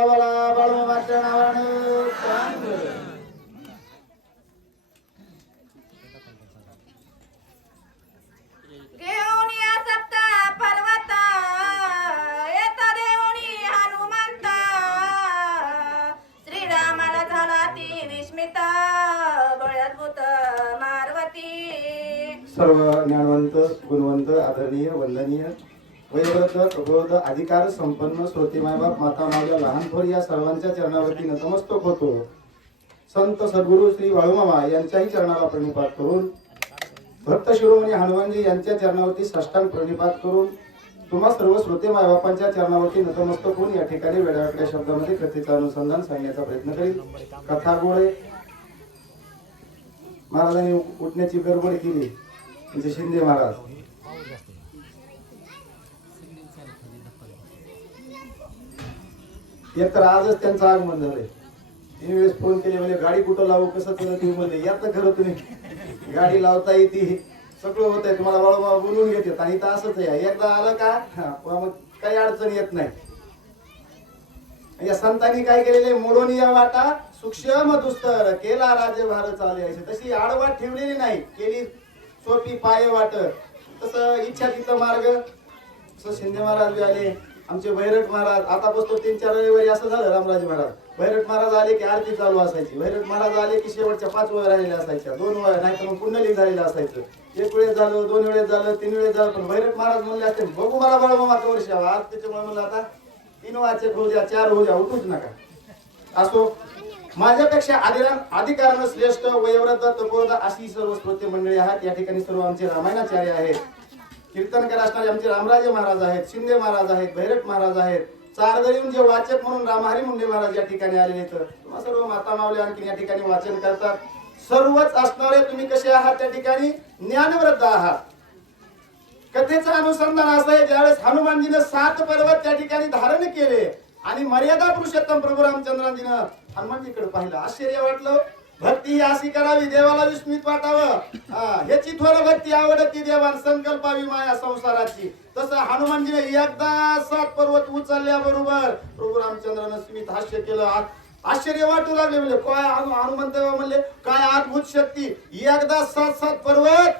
बोला बोला बाळूमामाच्या नावानं चांग सर्व ज्ञानवंत गुणवंत आदरणीय वंदनीय वयोवृद्ध प्रबोध अधिकार संपन्न श्रोते मायबाप माता माझ्या लहान थोर या सर्वांच्या चरणावरती नतमस्तक होतो. संत सद्गुरू श्री वाळूमामा यांच्याही चरणाला प्रणिपात करून भक्त शिरोमणी हनुमानजी यांच्या चरणावरती साष्टांग प्रणिपात करून तुम्हा सर्व श्रोते मायबापांच्या चरणावरती नतमस्तक होऊन या ठिकाणी वेळावेगळ्या शब्दामध्ये कथेचं अनुसंधान सांगण्याचा प्रयत्न करील कथा गोळे. महाराजांनी उठण्याची गडबड केली. म्हणजे शिंदे महाराज. हे तर आजच त्यांचं आगमन झालंय. तीन वेळेस फोन केले म्हणजे गाडी कुठं लावू? कसं तुला तुम्ही म्हणले यात खरं तुम्ही गाडी लावता येते. सगळं होत आहे तुम्हाला बाळूमामा बोलवून घेतात आणि तर असंच आहे एकदा आलं का मग काही अडचण येत नाही. या संतांनी काय केलेले? मोडून या वाटा सूक्ष्म दुस्तर केला राज्यभार चाले तशी आडवाट ठेवलेली नाही केली सोपी पाय वाट तसं इच्छा तिथं मार्ग. तसं शिंदे महाराज बी आले. आमचे भैरट महाराज आता बसतो तीन चार रविवारी असं झालं रामराजे महाराज. भैरट महाराज आले की आरती चालू असायची. भैरट महाराज आले की शेवटच्या पाच वेळ राहिलेल्या असायच्या. दोन वेळ नाही तर मग कुंडली झालेलं असायचं. एक वेळेस झालं दोन वेळेस झालं तीन वेळेस झालं पण भैरट महाराज म्हणले असते बघू मला बाळमामा वर्ष आज त्याच्यामुळे म्हणलं आता तीन वाचे होऊ द्या चार होऊ द्या उठूच नका. असो. माझ्यापेक्षा अधिरा- अधिकारानं श्रेष्ठ वयोवृद्ध तपोवृद्ध अशी सर्व श्रोते मंडळी आहेत. या ठिकाणी सर्व आमचे रामायणाचार्य आहेत. कीर्तनकार असणारे आमचे रामराजे महाराज आहेत शिंदे महाराज आहेत भैरट महाराज आहेत चारदरीहून जे वाचक म्हणून रामहरी मुंडे महाराज या ठिकाणी आलेले तर तुम्हा सर्व माता मावले आणखी या ठिकाणी वाचन करतात. सर्वच असणारे तुम्ही कसे आहात त्या ठिकाणी? ज्ञानवृद्ध आहात. कथेचं अनुसंधान असं आहे ज्यावेळेस हनुमानजीनं सात पर्वत त्या ठिकाणी धारण केले आणि मर्यादा पुरुषोत्तम प्रभू रामचंद्रांजीनं हनुमानजीकडे पाहिलं. आश्चर्य वाटलं. भक्ती ही अशी करावी देवाला विस्मित वाटावं. ह्याची थोर भक्ती आवडती देवान संकल्पावी माया संसाराची. तसं हनुमानजीने एकदा सात पर्वत उचलल्याबरोबर प्रभू रामचंद्रानं स्मित हास्य केलं. आश्चर्य वाटू लागले म्हणजे काय हनु- हनुमंत म्हणले काय अद्भुत शक्ती. एकदा सात सात पर्वत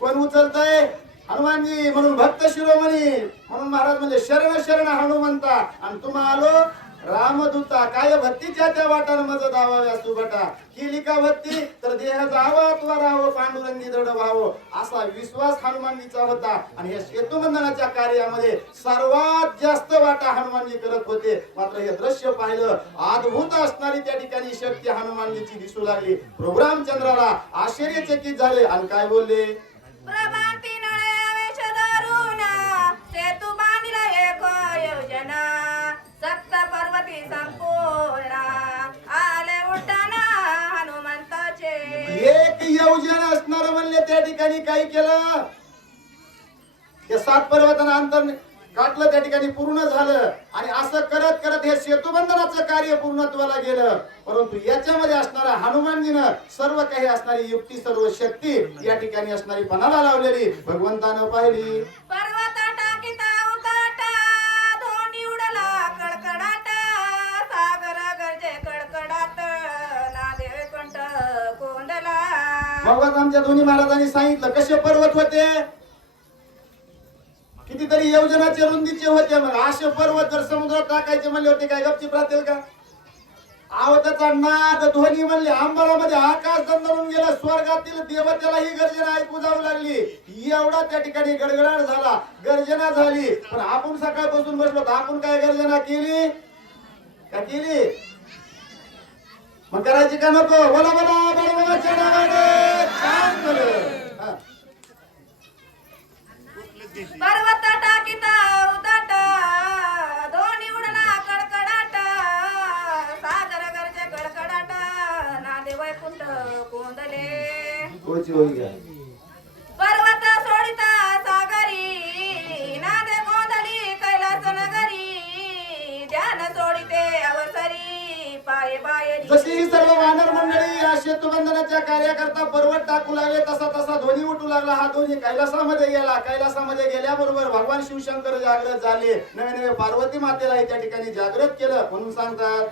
कोण उचलतय? हनुमानजी म्हणून भक्त शिरोमणी म्हणून महाराज म्हणजे शरण शरण हनुमंता. आणि तुम्हा आलो रामदूता काय भक्तीच्या त्या वाटान मज दावाव्या सुभटा. केली का भक्ती? तर देह जावा तुला राहावं पांडुरंगी दड व्हावं. असा विश्वास हनुमानजीचा होता. आणि या शेतुबंधनाच्या कार्यामध्ये सर्वात जास्त वाटा हनुमानजी करत होते. मात्र हे दृश्य पाहिलं अद्भुत असणारी त्या ठिकाणी शक्ती हनुमानजीची दिसू लागली. प्रभू रामचंद्राला आश्चर्यचकित झाले. आणि काय बोलले? काही केलं? ते सात पर्वतानं अंतर गाठलं त्या ठिकाणी पूर्ण झालं. आणि असं करत करत हे सेतुबंधनाचं कार्य पूर्णत्वाला गेलं. परंतु याच्यामध्ये असणारा हनुमानजीनं सर्व काही असणारी युक्ती सर्व शक्ती या ठिकाणी असणारी पणाला लावलेली. भगवंतानं पाहिली. भगवान आमच्या दोन्ही महाराजांनी सांगितलं कसे पर्वत होते? कितीतरी योजनाचे रुंदीचे होते मग असे पर्वत जर समुद्रात टाकायचे म्हणले होते काय गपचिप राहतील का? आवताचा नाद ध्वनी म्हणले. अंबरामध्ये आकाश दंदरून गेला. स्वर्गातील देवतेला ही गर्जना ऐकू जाऊ लागली. एवढा त्या ठिकाणी गडगडाट झाला. गर्जना झाली. पण आपण सकाळपासून बसलो तर आपण काय गर्जना केली? का केली? मग करायची का नको बोला बोला बरोबरच्या नावाने. पर्वत टाकीता धोनी उडला कडकडाट सागर गरजे कडकडाट नादे वैकुंठ कोंदले होई. पर्वत सोडिता सागरी नादे गोंधळी कैलास नगरी ध्यान सोडिते अवसरी पाये पाये जशी ही सर्व वानर मंडळी या शेतबंधनाच्या कार्यकर्ता पर्वत टाकू लागले तसा तसा ध्वनी उठू लागला. हा ध्वनी कैलासामध्ये गेला. कैलासामध्ये गेल्याबरोबर भगवान शिवशंकर जागृत झाले. नवे नवे पार्वती मातेला त्या ठिकाणी जागृत केलं. म्हणून सांगतात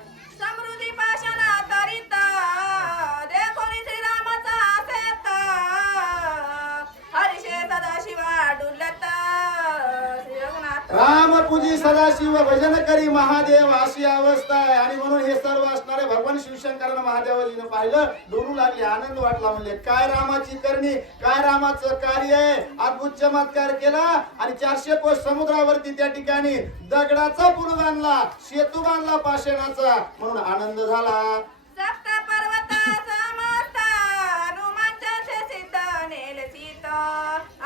बापूजी सदाशिव भजन करी महादेव अशी अवस्था आहे. आणि म्हणून हे सर्व असणारे भगवान शिवशंकरांना महादेवाजीनं पाहिलं डोरू लागले आनंद वाटला म्हणले. काय रामाची करणी काय रामाचं कार्य आहे? अद्भुत चमत्कार केला आणि चारशे कोस समुद्रावरती त्या ठिकाणी दगडाचा पूल बांधला सेतू बांधला पाषाणाचा. म्हणून आनंद झाला.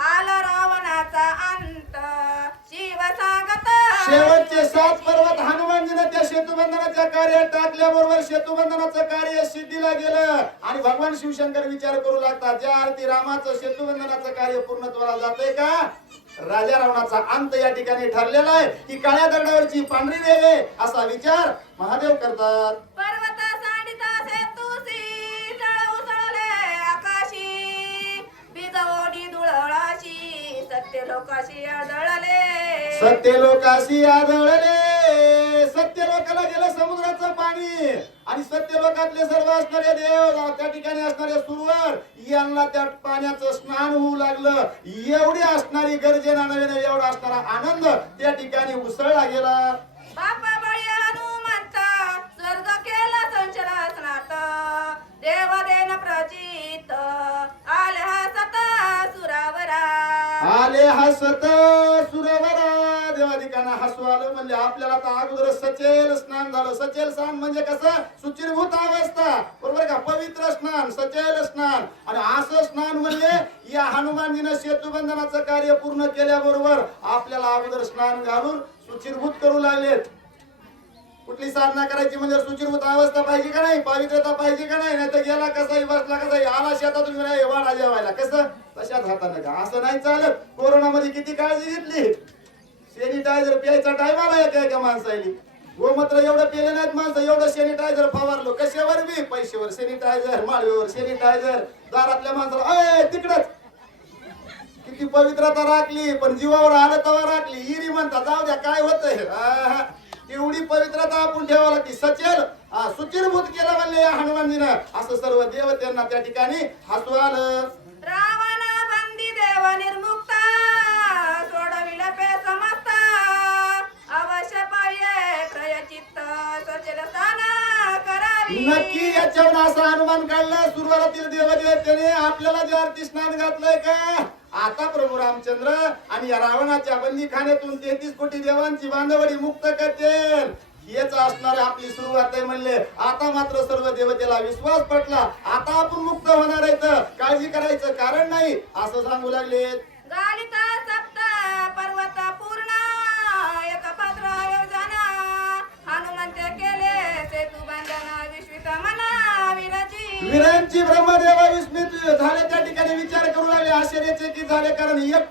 आला रावणाचा अंत. शिव सांगत शेवटचे सात पर्वत हनुमानजीनं त्या सेतुबंधनाच्या कार्य टाकल्याबरोबर सेतुबंधनाचं कार्य सिद्धीला गेलं. आणि भगवान शिवशंकर विचार करू लागतात ज्या अर्थी रामाचं सेतुबंधनाचं कार्य पूर्णत्वाला जातंय का? राजा रावणाचा अंत या ठिकाणी ठरलेला आहे. की काळ्या दगडावरची पांढरी रेवे असा विचार महादेव करतात. सत्य लोकाशी आदळले सत्य लोकाला गेलं समुद्राचं पाणी. आणि सत्य लोकातले सर्व असणारे देव त्या ठिकाणी असणारे सुरवर यांना त्या पाण्याचं स्नान होऊ लागलं. एवढी असणारी गर्जना नवे नवे एवढा असणारा आनंद त्या ठिकाणी उसळला गेला. आले हसत सुरवरा. देवाधिकांना हसू आलं म्हणजे आपल्याला आता अगोदर सचेल स्नान झालं. सचेल स्नान म्हणजे कसं? सुचिरभूत अवस्था. बरोबर का? पवित्र स्नान सचेल स्नान. आणि असं स्नान म्हणजे या हनुमानजीनं सेतुबंधनाचं कार्य पूर्ण केल्याबरोबर आपल्याला अगोदर स्नान घालून सुचिरभूत करू लागलेत. कुठली साधना करायची म्हणजे सुचिरभूत अवस्था पाहिजे का नाही? पवित्रता पाहिजे का नाही? नाही तर गेला कसाही बसला कसाही आला शेतातून नाही वाडा जेवायला. कसं? तशाच हाताने का असं नाही चालत. कोरोनामध्ये किती काळजी घेतली? सॅनिटायझर प्यायचा टाइम आला एका एका माणसाने गोमत्र एवढं पेले नाहीत माणसं एवढं सॅनिटायझर फवारलो. कशावर बी? पैशावर सॅनिटायझर माळवेवर सॅनिटायझर दारातल्या माणसाला अय तिकडच. किती पवित्रता राखली पण जीवावर आलं तवा राखली. इरी म्हणता जाऊ द्या काय होत एवढी पवित्रता आपण ठेवा लागते सचेल हा, सुचिरभूत केला म्हणले या हनुमानजीनं. असं सर्व देव त्यांना त्या ठिकाणी हसू आलं. नक्की याच्यावर असा अनुमान काढला सुरुवातीला देवदेवतेने आपल्याला जे स्नान घातलंय का? आता प्रभू रामचंद्र आणि या रावणाच्या बंदीखान्यातून तेहतीस कोटी देवांची बांधवडी मुक्त करतील. हेच असणार आपली सुरुवात आहे म्हणले. आता मात्र सर्व देवतेला विश्वास पटला. आता आपण मुक्त होणार आहे तर काळजी करायचं कारण नाही असं सांगू लागले विरांची वीरांची ब्रह्मदेवा विस्मित झाले त्या ठिकाणी विचार करू लागले. आश्चर्यचकित झाले कारण एक